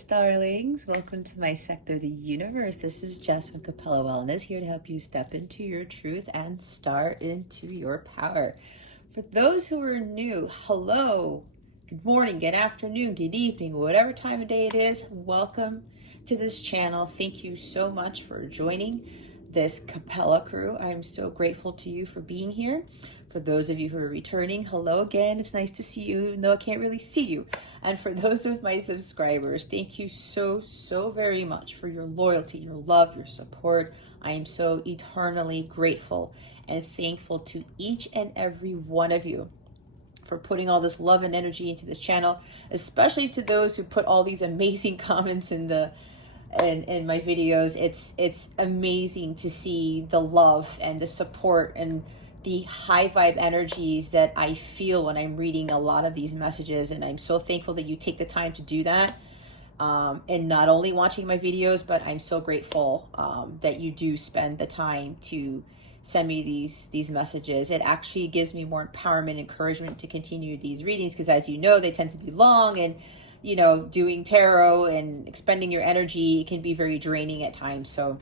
universe, darlings. Welcome to my sector, the universe. This is Jess from Capella Wellness, here to help you step into your truth and start into your power. For those who are new, hello, good morning, good afternoon, good evening, whatever time of day it is, welcome to this channel. Thank you so much for joining this Capella crew. I'm so grateful to you for being here. For those of you who are returning, hello again. It's nice to see you, even though I can't really see you. And for those of my subscribers, thank you so very much for your loyalty, your love, your support. I am so eternally grateful and thankful to each and every one of you for putting all this love and energy into this channel, especially to those who put all these amazing comments in my videos. It's amazing to see the love and the support and the high vibe energies that I feel when I'm reading a lot of these messages. And I'm so thankful that you take the time to do that. And not only watching my videos, but I'm so grateful that you do spend the time to send me these messages. It actually gives me more empowerment, encouragement to continue these readings, because as you know, they tend to be long, and you know, doing tarot and expending your energy can be very draining at times. So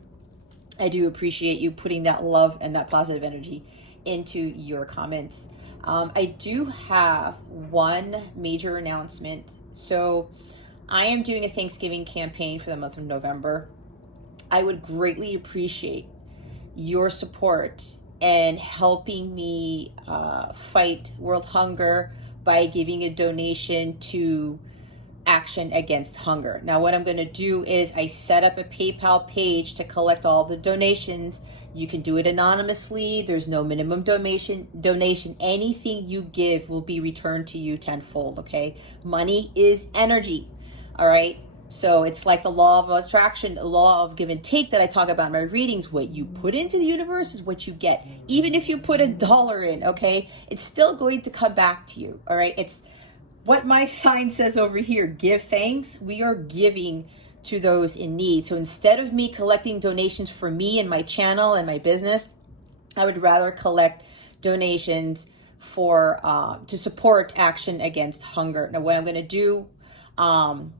I do appreciate you putting that love and that positive energy into your comments. I do have one major announcement. So I am doing a Thanksgiving campaign for the month of November. I would greatly appreciate your support and helping me fight world hunger by giving a donation to Action Against Hunger. Now, what I'm going to do is I set up a PayPal page to collect all the donations. You can do it anonymously. There's no minimum donation. Anything you give will be returned to you tenfold, okay? Money is energy, all right? So it's like the law of attraction, the law of give and take that I talk about in my readings. What you put into the universe is what you get. Even if you put $1 in, okay? It's still going to come back to you, all right? It's what my sign says over here, give thanks. We are giving to those in need. So instead of me collecting donations for me and my channel and my business, I would rather collect donations for to support Action Against Hunger. Now, what I'm going to do on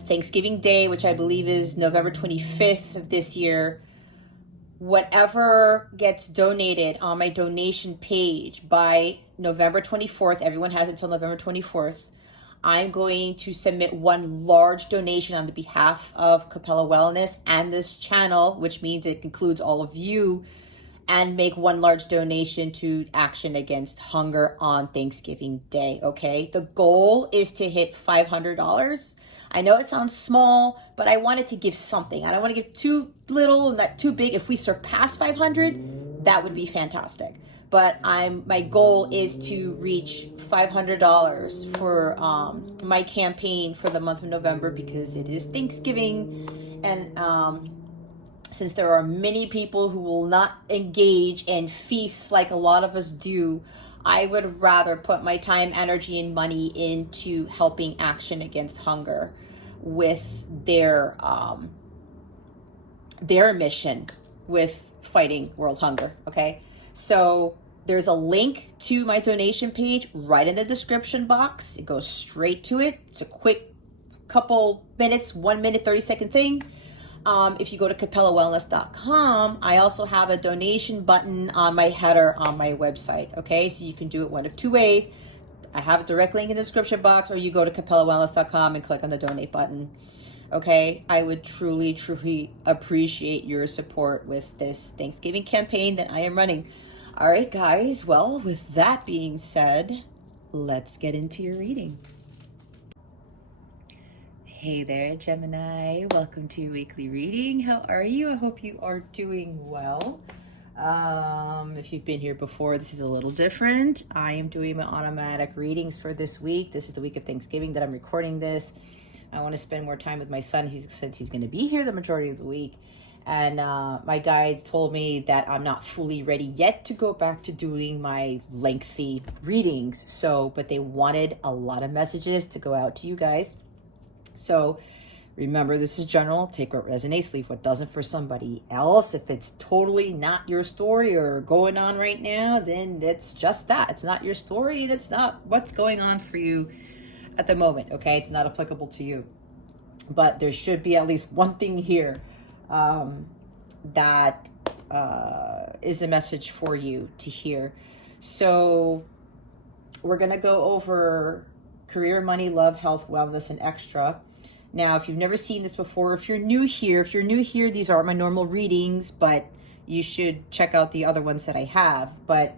Thanksgiving Day, which I believe is November 25th of this year, whatever gets donated on my donation page by November 24th, everyone has until November 24th, I'm going to submit one large donation on the behalf of Capella Wellness and this channel, which means it includes all of you, and make one large donation to Action Against Hunger on Thanksgiving Day, okay? The goal is to hit $500. I know it sounds small, but I wanted to give something. I don't want to give too little, not too big. If we surpass 500, that would be fantastic. But my goal is to reach $500 for my campaign for the month of November, because it is Thanksgiving, and since there are many people who will not engage in feasts like a lot of us do, I would rather put my time, energy, and money into helping Action Against Hunger with their mission with fighting world hunger, okay? So there's a link to my donation page right in the description box. It goes straight to it. It's a quick couple minutes, 1 minute, 30-second thing. If you go to capellawellness.com, I also have a donation button on my header on my website, okay? So you can do it one of two ways. I have a direct link in the description box, or you go to capellawellness.com and click on the donate button, okay? I would truly appreciate your support with this Thanksgiving campaign that I am running. All right, guys. Well, with that being said, let's get into your reading. Hey there, Gemini. Welcome to your weekly reading. How are you? I hope you are doing well. If you've been here before, this is a little different. I am doing my automatic readings for this week. This is the week of Thanksgiving that I'm recording this. I want to spend more time with my son since he's going to be here the majority of the week. And my guides told me that I'm not fully ready yet to go back to doing my lengthy readings. But they wanted a lot of messages to go out to you guys. So remember, this is general. Take what resonates, leave what doesn't for somebody else. If it's totally not your story or going on right now, then it's just that. It's not your story, and it's not what's going on for you at the moment, okay? It's not applicable to you. but there should be at least one thing here that is a message for you to hear. So we're going to go over career, money, love, health, wellness, and extra. Now, if you've never seen this before, if you're new here, these are my normal readings, but you should check out the other ones that I have. But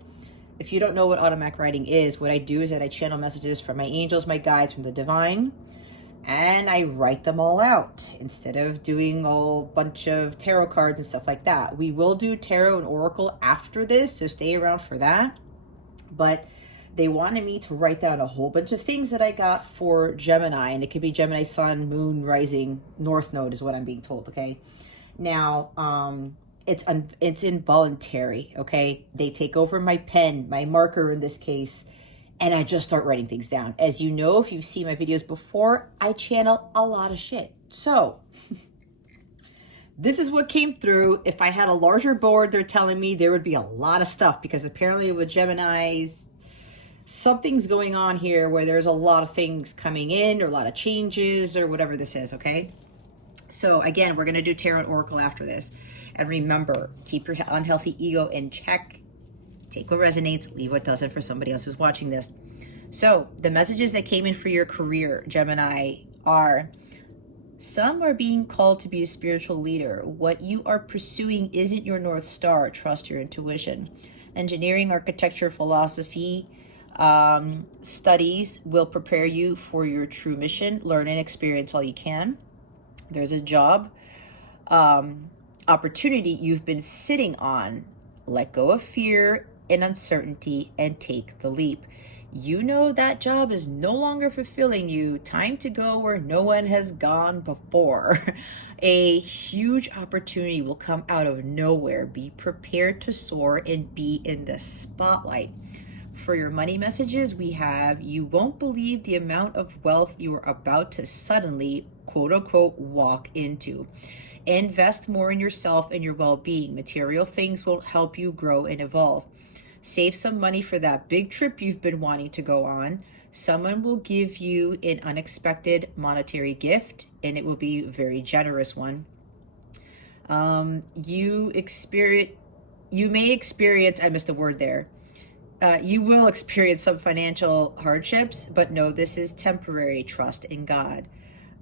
if you don't know what automatic writing is, what I do is that I channel messages from my angels, my guides, from the divine, and I write them all out instead of doing a bunch of tarot cards and stuff like that. We will do tarot and oracle after this, so stay around for that. But they wanted me to write down a whole bunch of things that I got for Gemini, and it could be Gemini sun, moon, rising, north node is what I'm being told, okay? Now, it's involuntary, okay? They take over my pen, my marker in this case, and I just start writing things down. As you know, if you've seen my videos before, I channel a lot of shit. So this is what came through. If I had a larger board, they're telling me there would be a lot of stuff, because apparently with Geminis, something's going on here where there's a lot of things coming in, or a lot of changes, or whatever this is, okay? So again, we're going to do tarot and oracle after this. And remember, keep your unhealthy ego in check. Take what resonates, leave what doesn't for somebody else who's watching this. So the messages that came in for your career, Gemini, are: some are being called to be a spiritual leader. What you are pursuing isn't your North Star. Trust your intuition. Engineering, architecture, philosophy, studies will prepare you for your true mission. Learn and experience all you can. There's a job opportunity you've been sitting on. Let go of fear and uncertainty and take the leap. You know that job is no longer fulfilling you. Time to go where no one has gone before. A huge opportunity will come out of nowhere. Be prepared to soar and be in the spotlight. For your money messages, we have: you won't believe the amount of wealth you are about to suddenly, quote unquote, walk into. Invest more in yourself and your well-being. Material things will help you grow and evolve. Save some money for that big trip you've been wanting to go on. Someone will give you an unexpected monetary gift, and it will be a very generous one. You may experience, I missed a word there. You will experience some financial hardships, but know this is temporary. Trust in God.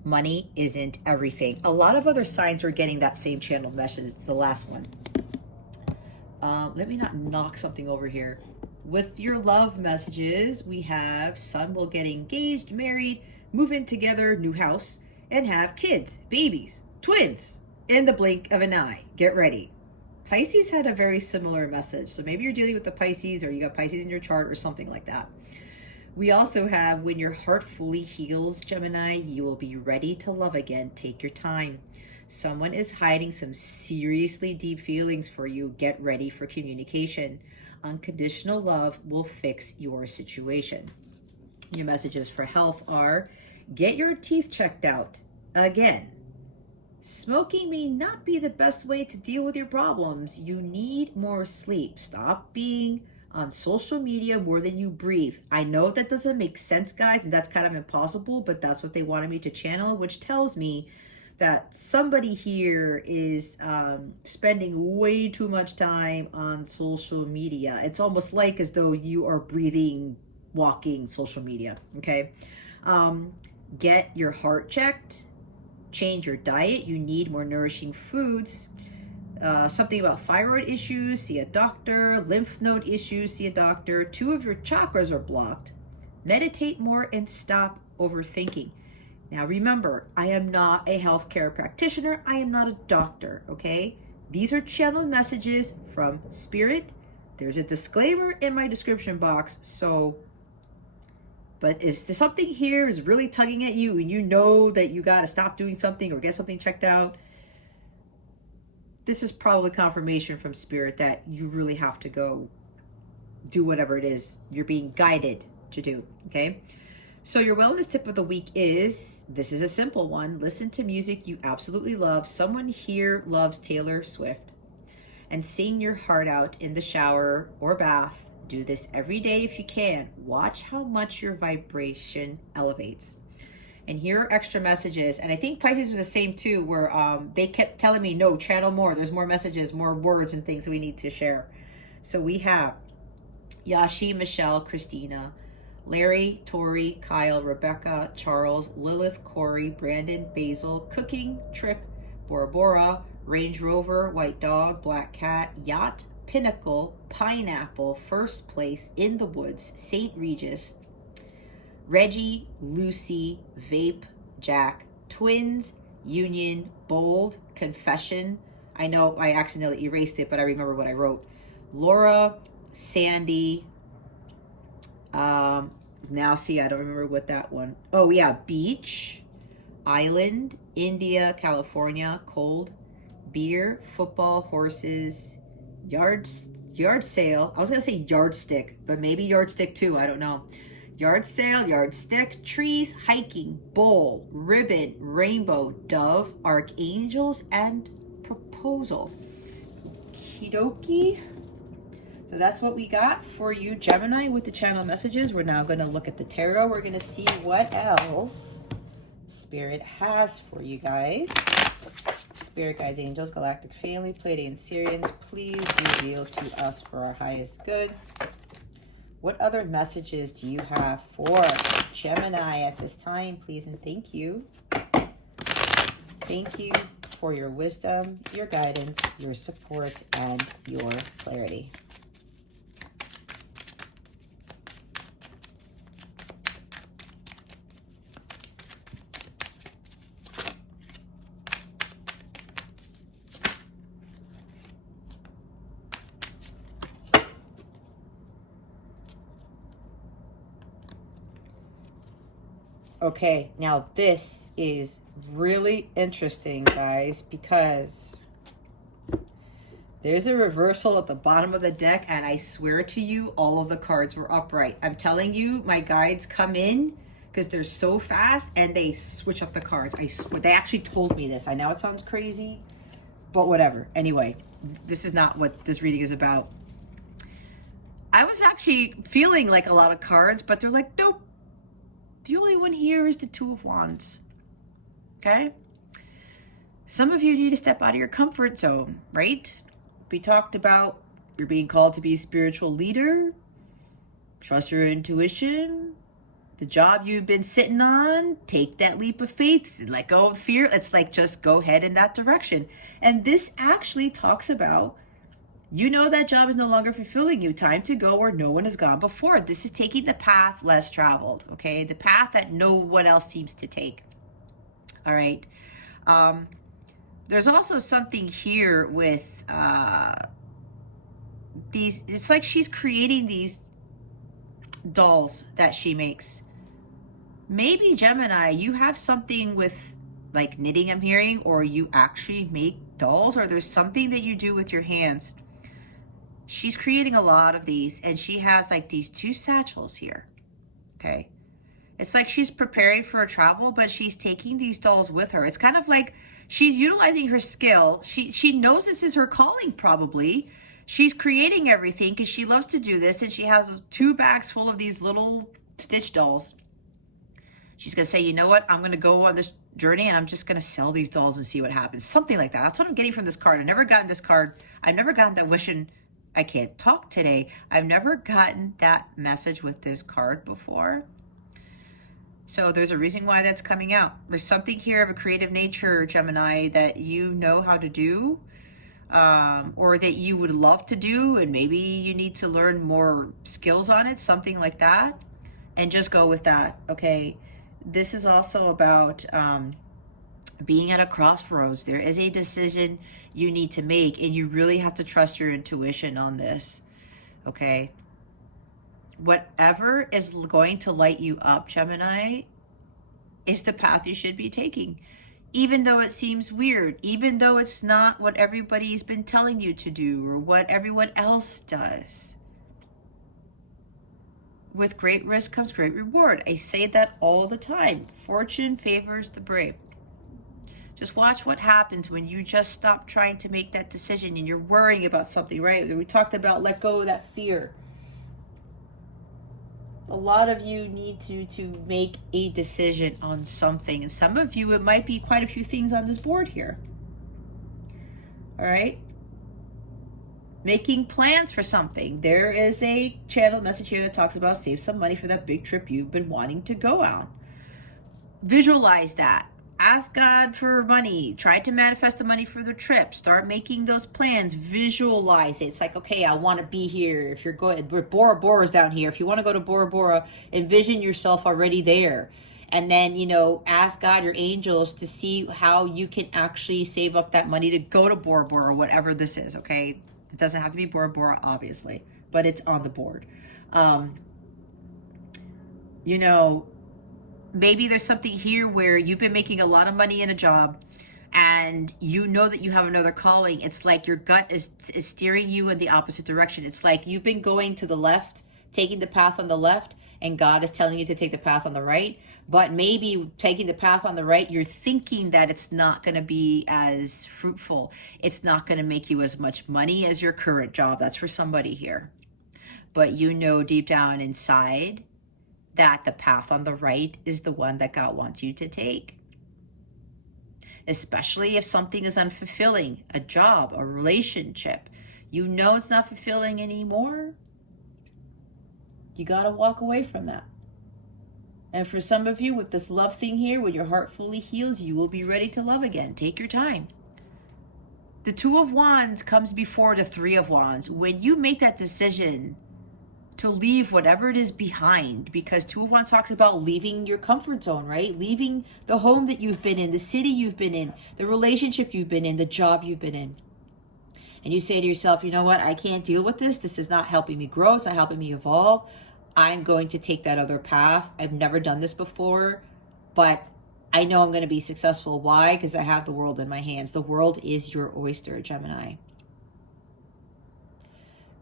Money isn't everything. A lot of other signs are getting that same channel message, the last one. Let me not knock something over here. With your love messages, we have: sun will get engaged, married, move in together, new house, and have kids, babies, twins, in the blink of an eye. Get ready. Pisces had a very similar message. So maybe you're dealing with the Pisces, or you got Pisces in your chart, or something like that. We also have: when your heart fully heals, Gemini, you will be ready to love again. Take your time. Someone is hiding some seriously deep feelings for you. Get ready for communication. Unconditional love will fix your situation. Your messages for health are: get your teeth checked out. Again, smoking may not be the best way to deal with your problems. You need more sleep. Stop being on social media more than you breathe. I know that doesn't make sense, guys, and that's kind of impossible, but that's what they wanted me to channel, which tells me that somebody here is spending way too much time on social media. It's almost like as though you are breathing, walking social media, okay? Get your heart checked. Change your diet. You need more nourishing foods. Something about thyroid issues, see a doctor. Lymph node issues, see a doctor. 2 of your chakras are blocked. Meditate more and stop overthinking. Now remember, I am not a healthcare practitioner. I am not a doctor, okay? These are channeled messages from Spirit. There's a disclaimer in my description box, but if something here is really tugging at you and you know that you got to stop doing something or get something checked out, this is probably confirmation from Spirit that you really have to go do whatever it is you're being guided to do, okay? So your wellness tip of the week is, this is a simple one: listen to music you absolutely love. Someone here loves Taylor Swift. And sing your heart out in the shower or bath. Do this every day if you can. Watch how much your vibration elevates. And here are extra messages. And I think Pisces was the same too, where they kept telling me, no, channel more. There's more messages, more words and things we need to share. So we have Yashi, Michelle, Christina, Larry, Tori, Kyle, Rebecca, Charles, Lilith, Corey, Brandon, Basil, Cooking, Trip, Bora Bora, Range Rover, White Dog, Black Cat, Yacht, Pinnacle, Pineapple, First Place, In the Woods, St. Regis, Reggie, Lucy, Vape, Jack, Twins, Union, Bold, Confession. I know I accidentally erased it, but I remember what I wrote. Laura, Sandy. Now see, I don't remember what that one. Oh yeah, Beach, Island, India, California, Cold, Beer, Football, Horses, yard sale. I was gonna say yardstick, but maybe yardstick too. I don't know. Yard sale, yardstick, trees, hiking, bowl, ribbon, rainbow, dove, archangels, and proposal. Kidoki. So that's what we got for you, Gemini, with the channel messages. We're now going to look at the tarot. We're going to see what else Spirit has for you guys. Spirit guides, angels, galactic family, Pleiadian Syrians, please reveal to us for our highest good. What other messages do you have for Gemini at this time, please and thank you. Thank you for your wisdom, your guidance, your support, and your clarity. Okay, now this is really interesting, guys, because there's a reversal at the bottom of the deck, and I swear to you, all of the cards were upright. I'm telling you, my guides come in because they're so fast, and they switch up the cards. I swear, they actually told me this. I know it sounds crazy, but whatever. Anyway, this is not what this reading is about. I was actually feeling like a lot of cards, but they're like, nope. The only one here is the Two of Wands, okay? Some of you need to step out of your comfort zone, right? We talked about you're being called to be a spiritual leader, trust your intuition, the job you've been sitting on, take that leap of faith, let go of fear. It's like, just go ahead in that direction. And this actually talks about, you know that job is no longer fulfilling you. Time to go where no one has gone before. This is taking the path less traveled, okay? The path that no one else seems to take. All right. There's also something here with these. It's like she's creating these dolls that she makes. Maybe Gemini, you have something with like knitting, I'm hearing, or you actually make dolls, or there's something that you do with your hands. She's creating a lot of these, and she has like these two satchels here, okay? It's like she's preparing for a travel, but she's taking these dolls with her. It's kind of like she's utilizing her skill. She knows this is her calling, probably. She's creating everything because she loves to do this, and she has 2 bags full of these little stitch dolls. She's going to say, you know what? I'm going to go on this journey, and I'm just going to sell these dolls and see what happens. Something like that. That's what I'm getting from this card. I've never gotten this card. I've never gotten that wishing... I can't talk today. I've never gotten that message with this card before. So there's a reason why that's coming out. There's something here of a creative nature, Gemini, that you know how to do, or that you would love to do, and maybe you need to learn more skills on it, something like that, and just go with that, okay? This is also about being at a crossroads. There is a decision you need to make, and you really have to trust your intuition on this, okay? Whatever is going to light you up, Gemini, is the path you should be taking. Even though it seems weird, even though it's not what everybody's been telling you to do or what everyone else does. With great risk comes great reward. I say that all the time. Fortune favors the brave. Just watch what happens when you just stop trying to make that decision and you're worrying about something, right? We talked about let go of that fear. A lot of you need to make a decision on something. And some of you, it might be quite a few things on this board here. All right? Making plans for something. There is a channel message here that talks about save some money for that big trip you've been wanting to go on. Visualize that. Ask God for money. Try to manifest the money for the trip. Start making those plans. Visualize it. It's like, okay, I want to be here. If you're going, Bora Bora's down here. If you want to go to Bora Bora, envision yourself already there. And then, you know, ask God, your angels, to see how you can actually save up that money to go to Bora Bora, whatever this is, okay? It doesn't have to be Bora Bora, obviously, but it's on the board. You know, maybe there's something here where you've been making a lot of money in a job and you know that you have another calling. It's like your gut is steering you in the opposite direction. It's like you've been going to the left, taking the path on the left, and God is telling you to take the path on the right. But maybe taking the path on the right, you're thinking that it's not going to be as fruitful. It's not going to make you as much money as your current job. That's for somebody here. But you know deep down inside that the path on the right is the one that God wants you to take. Especially if something is unfulfilling, a job, a relationship. You know it's not fulfilling anymore. You got to walk away from that. And for some of you with this love thing here, when your heart fully heals, you will be ready to love again. Take your time. The Two of Wands comes before the Three of Wands. When you make that decision to leave whatever it is behind, because Two of Wands talks about leaving your comfort zone, right? Leaving the home that you've been in, the city you've been in, the relationship you've been in, the job you've been in. And you say to yourself, you know what? I can't deal with this. This is not helping me grow. It's not helping me evolve. I'm going to take that other path. I've never done this before, but I know I'm going to be successful. Why? Because I have the world in my hands. The world is your oyster, Gemini.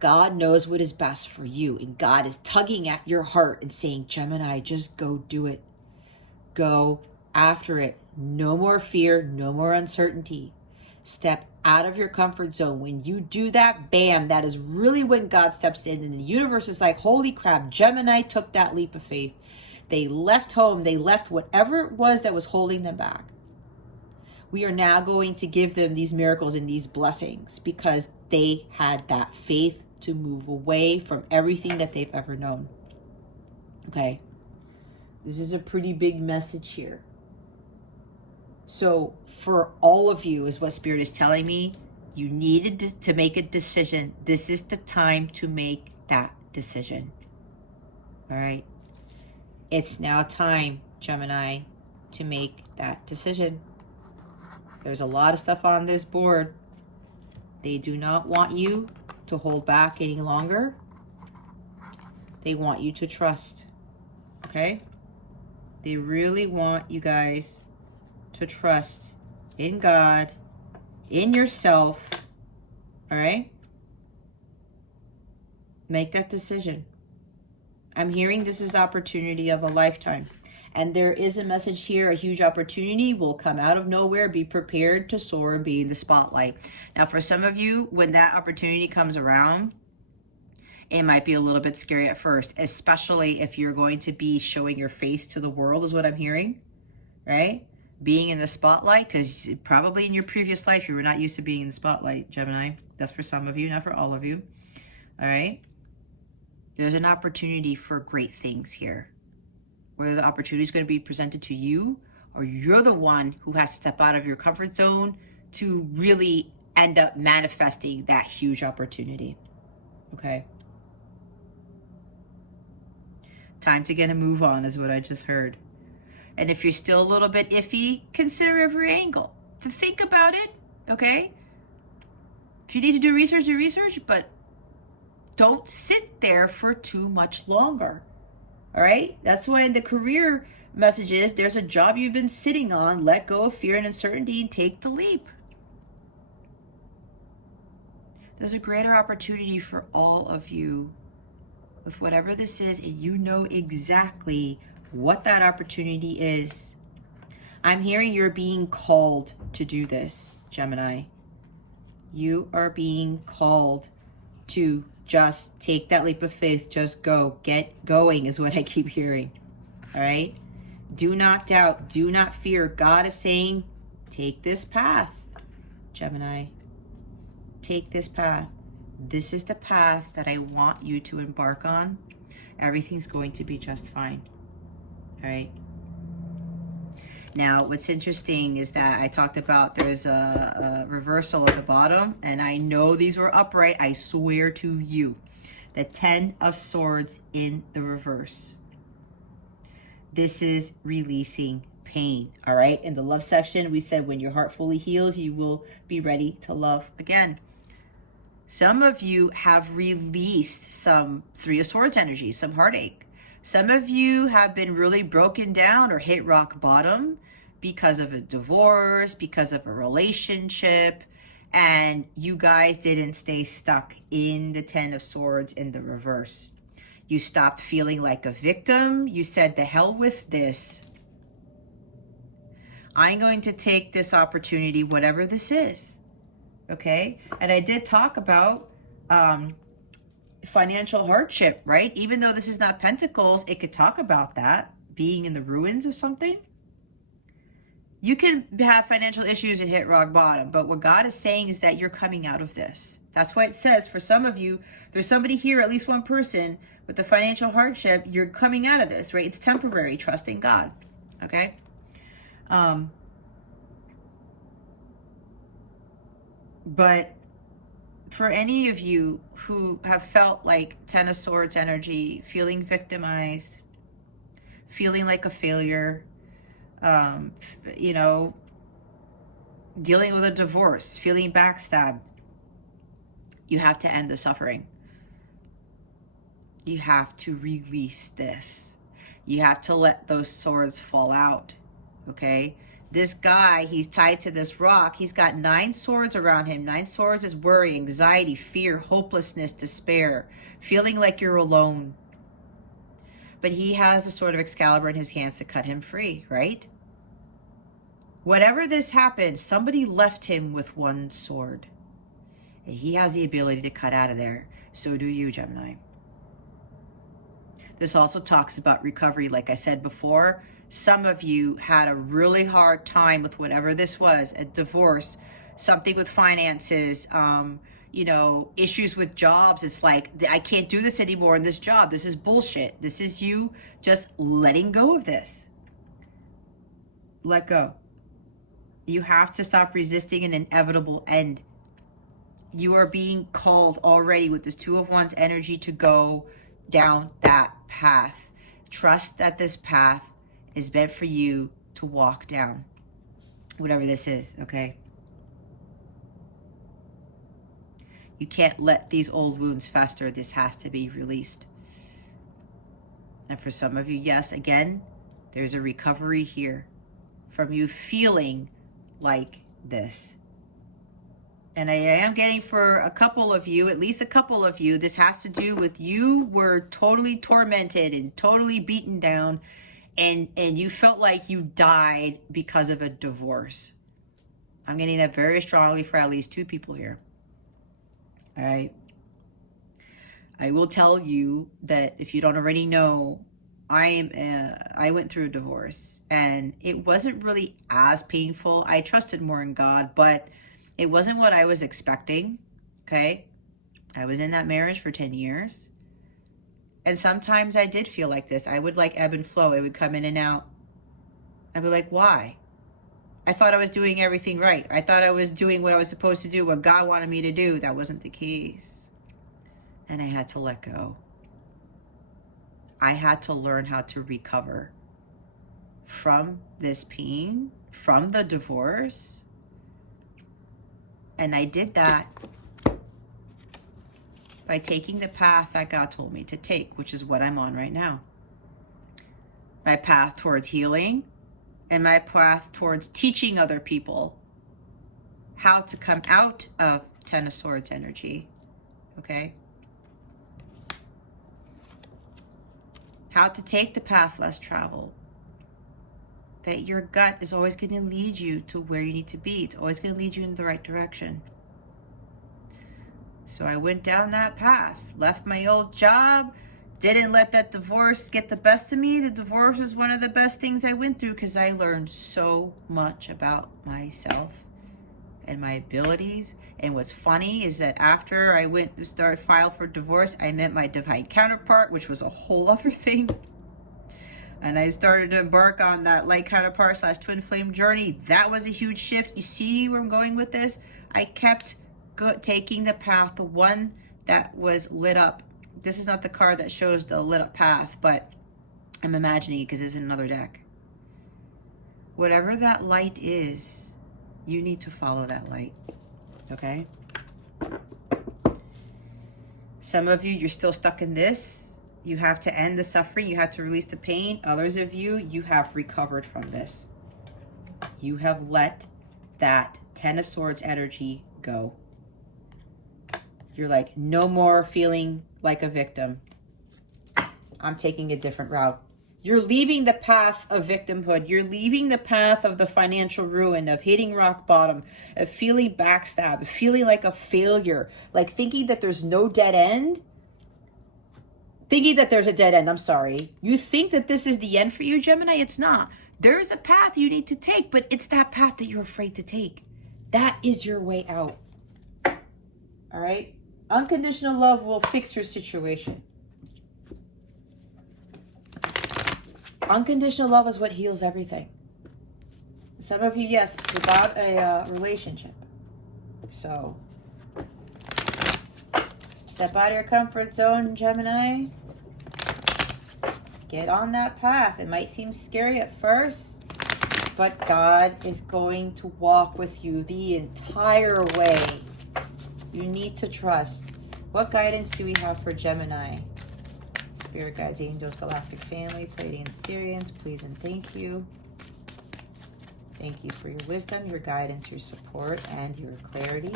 God knows what is best for you, and God is tugging at your heart and saying, Gemini, just go do it. Go after it. No more fear, no more uncertainty. Step out of your comfort zone. When you do that, bam, that is really when God steps in, and the universe is like, holy crap, Gemini took that leap of faith. They left home. They left whatever it was that was holding them back. We are now going to give them these miracles and these blessings because they had that faith to move away from everything that they've ever known. Okay. This is a pretty big message here. So for all of you, is what Spirit is telling me, you needed to make a decision. This is the time to make that decision. All right. It's now time, Gemini, to make that decision. There's a lot of stuff on this board. They do not want you to hold back any longer. They want you to trust. Okay? They really want you guys to trust in God, in yourself. All right? Make that decision. I'm hearing this is opportunity of a lifetime. And there is a message here, a huge opportunity will come out of nowhere. Be prepared to soar and be in the spotlight. Now, for some of you, when that opportunity comes around, it might be a little bit scary at first, especially if you're going to be showing your face to the world, is what I'm hearing, right? Being in the spotlight, because probably in your previous life, you were not used to being in the spotlight, Gemini. That's for some of you, not for all of you, all right? There's an opportunity for great things here. Whether the opportunity is going to be presented to you or you're the one who has to step out of your comfort zone to really end up manifesting that huge opportunity. Okay. Time to get a move on is what I just heard. And if you're still a little bit iffy, consider every angle. To think about it, okay? If you need to do research, but don't sit there for too much longer. All right? That's why in the career messages, there's a job you've been sitting on. Let go of fear and uncertainty and take the leap. There's a greater opportunity for all of you with whatever this is, and you know exactly what that opportunity is. I'm hearing you're being called to do this, Gemini. You are being called to Just take that leap of faith. Just go. Get going is what I keep hearing. All right? Do not doubt. Do not fear. God is saying, take this path, Gemini. Take this path. This is the path that I want you to embark on. Everything's going to be just fine. All right? Now, what's interesting is that I talked about there's a reversal at the bottom, and I know these were upright. I swear to you. The 10 of Swords in the reverse. This is releasing pain, all right? In the love section, we said when your heart fully heals, you will be ready to love again. Some of you have released some 3 of Swords energy, some heartache. Some of you have been really broken down or hit rock bottom because of a divorce, because of a relationship, and you guys didn't stay stuck in the 10 of Swords in the reverse. You stopped feeling like a victim. You said, the hell with this. I'm going to take this opportunity, whatever this is. Okay? And I did talk about financial hardship, right? Even though this is not Pentacles, it could talk about that, being in the ruins of something. You can have financial issues and hit rock bottom, but what God is saying is that you're coming out of this. That's why it says for some of you, there's somebody here, at least one person, with the financial hardship, you're coming out of this, right? It's temporary, trust in God, okay? But for any of you who have felt like 10 of Swords energy, feeling victimized, feeling like a failure, you know, dealing with a divorce, feeling backstabbed, you have to end the suffering. You have to release this. You have to let those swords fall out, okay? This guy, he's tied to this rock. He's got 9 swords around him. 9 swords is worry, anxiety, fear, hopelessness, despair, feeling like you're alone. But he has the sword of Excalibur in his hands to cut him free, right? Whatever this happened, somebody left him with 1 sword. And he has the ability to cut out of there. So do you, Gemini. This also talks about recovery. Like I said before, some of you had a really hard time with whatever this was, a divorce, something with finances, you know, issues with jobs. It's like, I can't do this anymore in this job. This is bullshit. This is you just letting go of this. Let go. You have to stop resisting an inevitable end. You are being called already with this 2 of Wands energy to go down that path. Trust that this path is meant for you to walk down, whatever this is, okay? You can't let these old wounds fester. This has to be released. And for some of you, yes, again, there's a recovery here from you feeling like this. And I am getting for a couple of you, at least a couple of you, this has to do with you were totally tormented and totally beaten down, and you felt like you died because of a divorce. I'm getting that very strongly for at least 2 people here. All right. I will tell you that if you don't already know, I went through a divorce, and it wasn't really as painful. I trusted more in God, but it wasn't what I was expecting, okay? I was in that marriage for 10 years. And sometimes I did feel like this. I would like ebb and flow. It would come in and out. I'd be like, why? I thought I was doing everything right. I thought I was doing what I was supposed to do, what God wanted me to do. That wasn't the case. And I had to let go. I had to learn how to recover from this pain, from the divorce. And I did that by taking the path that God told me to take, which is what I'm on right now. My path towards healing and my path towards teaching other people how to come out of 10 of Swords energy, okay? How to take the path less traveled. That your gut is always going to lead you to where you need to be. It's always going to lead you in the right direction. So I went down that path, left my old job, didn't let that divorce get the best of me. The divorce was one of the best things I went through because I learned so much about myself and my abilities. And what's funny is that after I went to start file for divorce, I met my divine counterpart, which was a whole other thing. And I started to embark on that light counterpart / twin flame journey. That was a huge shift. You see where I'm going with this? I kept taking the path, the one that was lit up. This is not the card that shows the lit up path, but I'm imagining it because it's in another deck. Whatever that light is, you need to follow that light, okay? Some of you, you're still stuck in this. You have to end the suffering. You have to release the pain. Others of you, you have recovered from this. You have let that Ten of Swords energy go. You're like, no more feeling like a victim. I'm taking a different route. You're leaving the path of victimhood. You're leaving the path of the financial ruin, of hitting rock bottom, of feeling backstabbed, of feeling like a failure, like thinking that there's no dead end. Thinking that there's a dead end, I'm sorry. You think that this is the end for you, Gemini? It's not. There is a path you need to take, but it's that path that you're afraid to take. That is your way out. All right? Unconditional love will fix your situation. Unconditional love is what heals everything. Some of you, yes, it's about a relationship. So, step out of your comfort zone, Gemini. Get on that path. It might seem scary at first, but God is going to walk with you the entire way. You need to trust. What guidance do we have for Gemini? Spirit guides, angels, galactic family, Pleiadian Syrians, please and thank you. Thank you for your wisdom, your guidance, your support, and your clarity.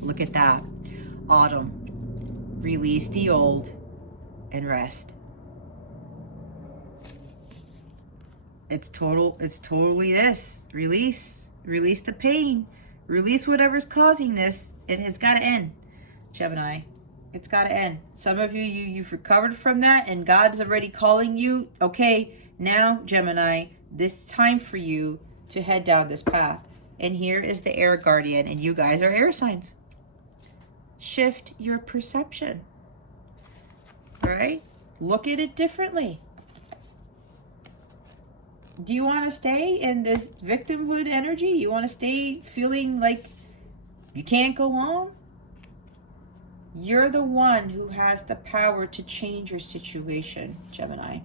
Look at that. Autumn. Release the old and rest. It's totally this. Release the pain. Release whatever's causing this. It has got to end, Gemini. It's got to end. Some of you've recovered from that, and God's already calling you. Okay, now, Gemini, this is time for you to head down this path. And here is the air guardian, and you guys are air signs. Shift your perception. All right? Look at it differently. Do you want to stay in this victimhood energy? You want to stay feeling like you can't go on? You're the one who has the power to change your situation, Gemini.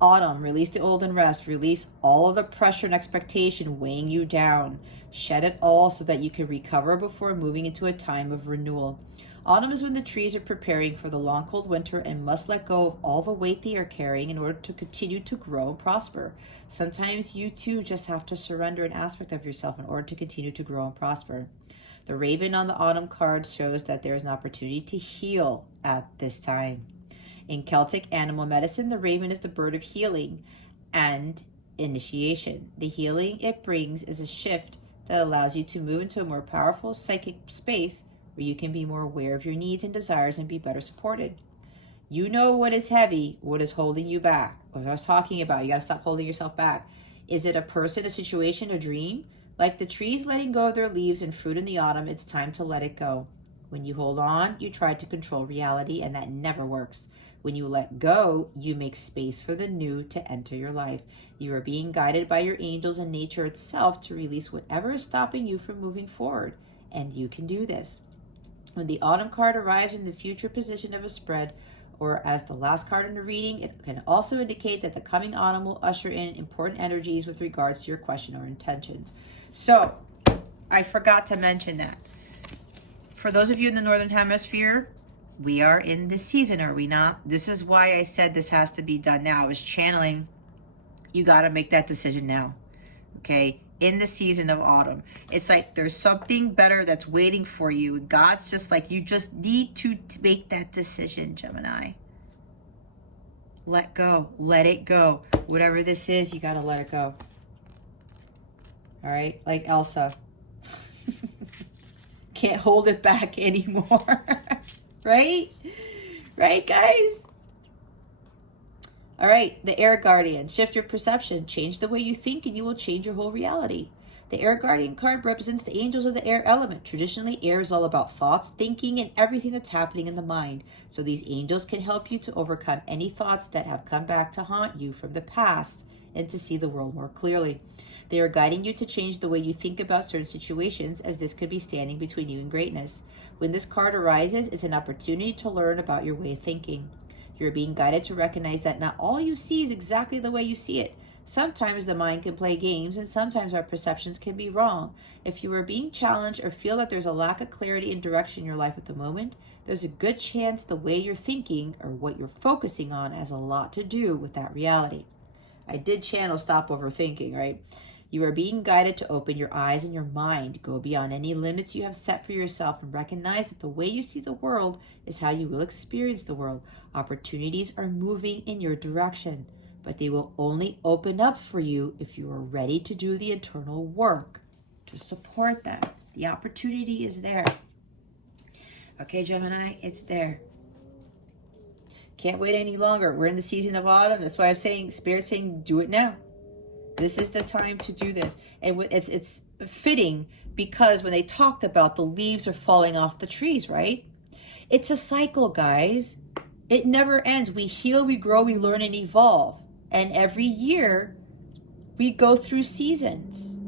Autumn, release the old and rest. Release all of the pressure and expectation weighing you down. Shed it all so that you can recover before moving into a time of renewal. Autumn is when the trees are preparing for the long cold winter and must let go of all the weight they are carrying in order to continue to grow and prosper. Sometimes you too just have to surrender an aspect of yourself in order to continue to grow and prosper. The raven on the autumn card shows that there is an opportunity to heal at this time. In Celtic animal medicine, the raven is the bird of healing and initiation. The healing it brings is a shift that allows you to move into a more powerful psychic space where you can be more aware of your needs and desires and be better supported. You know what is heavy, what is holding you back. What I was talking about, you got to stop holding yourself back. Is it a person, a situation, a dream? Like the trees letting go of their leaves and fruit in the autumn, it's time to let it go. When you hold on, you try to control reality, and that never works. When you let go, you make space for the new to enter your life. You are being guided by your angels and nature itself to release whatever is stopping you from moving forward, and you can do this. When the autumn card arrives in the future position of a spread, or as the last card in the reading, it can also indicate that the coming autumn will usher in important energies with regards to your question or intentions. So, I forgot to mention that. For those of you in the Northern Hemisphere, we are in this season, are we not? This is why I said this has to be done now. I was channeling. You got to make that decision now, okay? In the season of autumn. It's like there's something better that's waiting for you. God's just like, you just need to make that decision, Gemini. Let go. Let it go. Whatever this is, you got to let it go. All right, like Elsa. Can't hold it back anymore. Right? Right, guys? All right, the air guardian. Shift your perception. Change the way you think and you will change your whole reality. The air guardian card represents the angels of the air element. Traditionally, air is all about thoughts, thinking, and everything that's happening in the mind. So these angels can help you to overcome any thoughts that have come back to haunt you from the past and to see the world more clearly. They are guiding you to change the way you think about certain situations, as this could be standing between you and greatness. When this card arises, it's an opportunity to learn about your way of thinking. You're being guided to recognize that not all you see is exactly the way you see it. Sometimes the mind can play games, and sometimes our perceptions can be wrong. If you are being challenged or feel that there's a lack of clarity and direction in your life at the moment, there's a good chance the way you're thinking or what you're focusing on has a lot to do with that reality. I did channel stop overthinking, right? You are being guided to open your eyes and your mind, go beyond any limits you have set for yourself, and recognize that the way you see the world is how you will experience the world. Opportunities are moving in your direction, but they will only open up for you if you are ready to do the internal work to support that. The opportunity is there. Okay, Gemini, it's there. Can't wait any longer. We're in the season of autumn. That's why I'm saying, Spirit's saying, do it now. This is the time to do this. And it's fitting because when they talked about the leaves are falling off the trees, right? It's a cycle, guys. It never ends. We heal, we grow, we learn, and evolve. And every year, we go through seasons.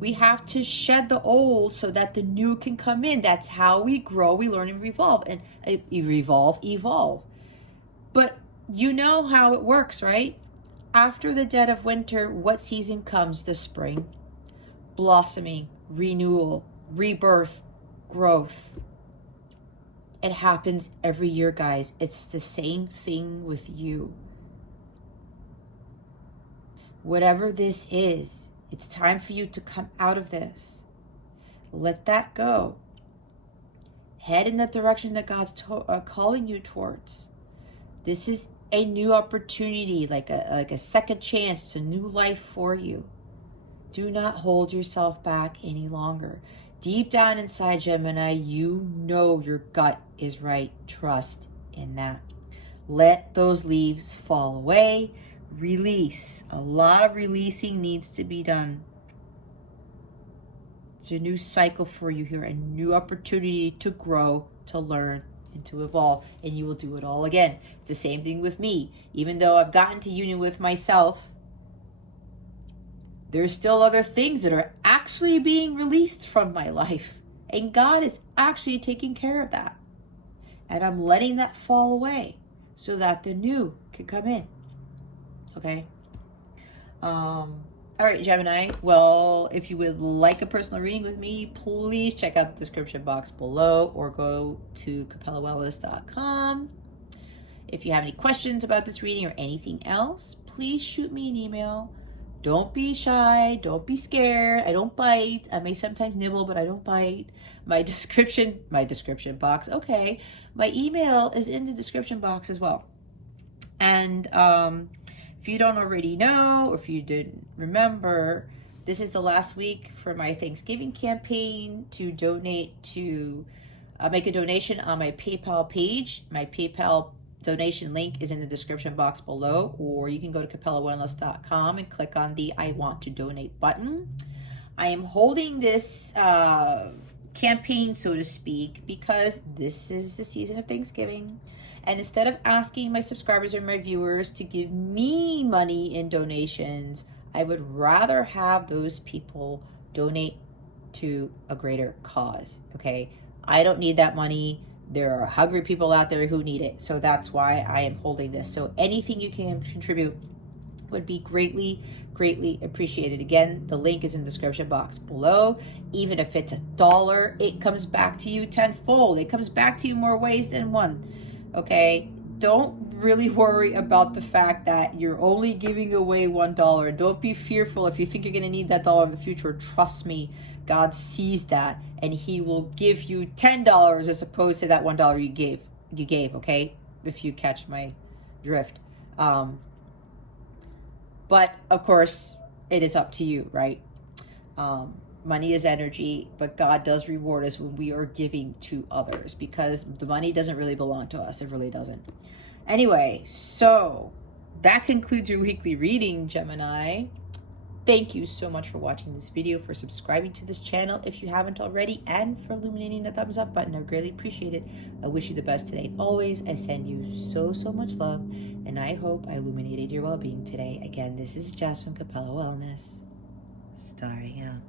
We have to shed the old so that the new can come in. That's how we grow, we learn, and evolve. And evolve. But you know how it works, right? After the dead of winter, what season comes? The spring. Blossoming, renewal, rebirth, growth. It happens every year, guys. It's the same thing with you. Whatever this is, it's time for you to come out of this. Let that go. Head in the direction that God's calling you towards. This is a new opportunity, like a second chance. It's a new life for you. Do not hold yourself back any longer. Deep down inside, Gemini, you know your gut is right. Trust in that. Let those leaves fall away. Release. A lot of releasing needs to be done. It's a new cycle for you here, a new opportunity to grow, to learn, and to evolve, and you will do it all again. It's the same thing with me. Even though I've gotten to union with myself, there's still other things that are actually being released from my life, and God is actually taking care of that, and I'm letting that fall away so that the new can come in. Okay. All right, Gemini. Well, if you would like a personal reading with me, please check out the description box below or go to capellawellness.com. If you have any questions about this reading or anything else, please shoot me an email. Don't be shy. Don't be scared. I don't bite. I may sometimes nibble, but I don't bite. My description box. Okay. My email is in the description box as well. And if you don't already know, or if you didn't remember, this is the last week for my Thanksgiving campaign to donate to make a donation on my PayPal page. My PayPal donation link is in the description box below, or you can go to capellawellness.com and click on the I want to donate button. I am holding this campaign, so to speak, because this is the season of Thanksgiving. And instead of asking my subscribers or my viewers to give me money in donations, I would rather have those people donate to a greater cause, okay? I don't need that money. There are hungry people out there who need it. So that's why I am holding this. So anything you can contribute would be greatly, greatly appreciated. Again, the link is in the description box below. Even if it's $1, it comes back to you tenfold. It comes back to you more ways than one. Okay, don't really worry about the fact that you're only giving away $1. Don't be fearful if you think you're going to need that dollar in the future. Trust me, God sees that, and He will give you $10 as opposed to that $1 you gave. Okay, if you catch my drift. But of course, it is up to you, right? Money is energy, but God does reward us when we are giving to others, because the money doesn't really belong to us. It really doesn't. Anyway, so that concludes your weekly reading, Gemini. Thank you so much for watching this video, for subscribing to this channel if you haven't already, and for illuminating the thumbs up button. I greatly appreciate it. I wish you the best today. Always, I send you so much love, and I hope I illuminated your well-being today. Again, this is Jess from Capella Wellness, starring out.